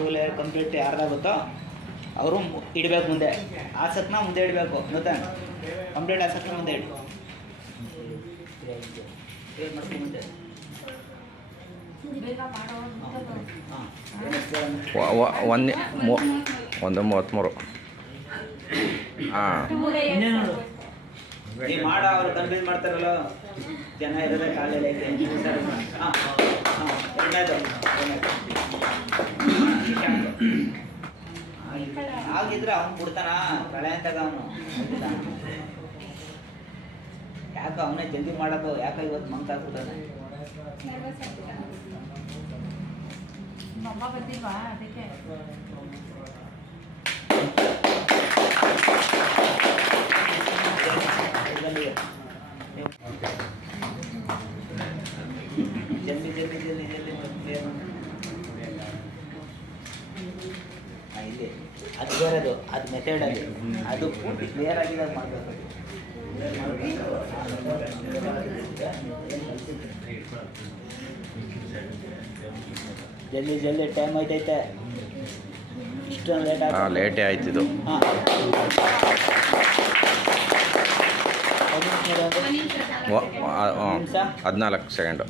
Two layer complete ಯಾರ್ದಾಗುತ್ತೋ ಅವರು ಇಡಬೇಕು ಮುಂದೆ. ಆಸಕ್ನ ಮುಂದೆ ಇಡಬೇಕು ಗೊತ್ತಾ, ಕಂಪ್ಲೀಟ್ ಆಸಕ್ನ ಮುಂದೆ ಇಡು. ಮುಂದೆ ಒಂದು 33. ಹಾಂ ಈ ಮಾಡ ಅವರು ಕನ್ಫ್ಯೂಸ್ ಮಾಡ್ತಾರಲ್ಲ, ಜನ ಇರೋದೇ ಕಾಲೇಜ್ ಐತೆ. ಹಾಂ ಹಾಂ ಎರಡನೇದು ಆಗಿದ್ರೆ ಅವ್ನು ಬಿಡ್ತಾನ ಪ್ರಳಯ ಅಂತಾಗ ಅವನು. ಯಾಕೆ ಅವನೇ ಜಲ್ದಿ ಮಾಡೋದು, ಯಾಕೆ ಇವತ್ತು ಮಂಕ್ ಆಗ್ಬಿಡ್ತಾನೆ. ಬಂದಿಲ್ವಾ ಅದಕ್ಕೆ ಜಲ್ದಿ ಜಲ್ದಿ ಜಲ್ದಿ ಜಲ್ದಿ ಇಲ್ಲಿ ಅದು ಬೇರೆದು, ಅದು ಮೆಥಡ್ ಅಲ್ಲಿ ಅದು ಪೂರ್ತಿ ಕ್ಲಿಯರ್ ಆಗಿದೆ ಮಾಡಬೇಕು. ಜಲ್ದಿ ಜಲ್ದಿ ಟೈಮ್ ಆಯ್ತೈತೆ. ಇಷ್ಟೊಂದು ಲೇಟೇ ಆಯ್ತಿದ್ದು. ಹಾಂ 14 ಸೆಕೆಂಡು.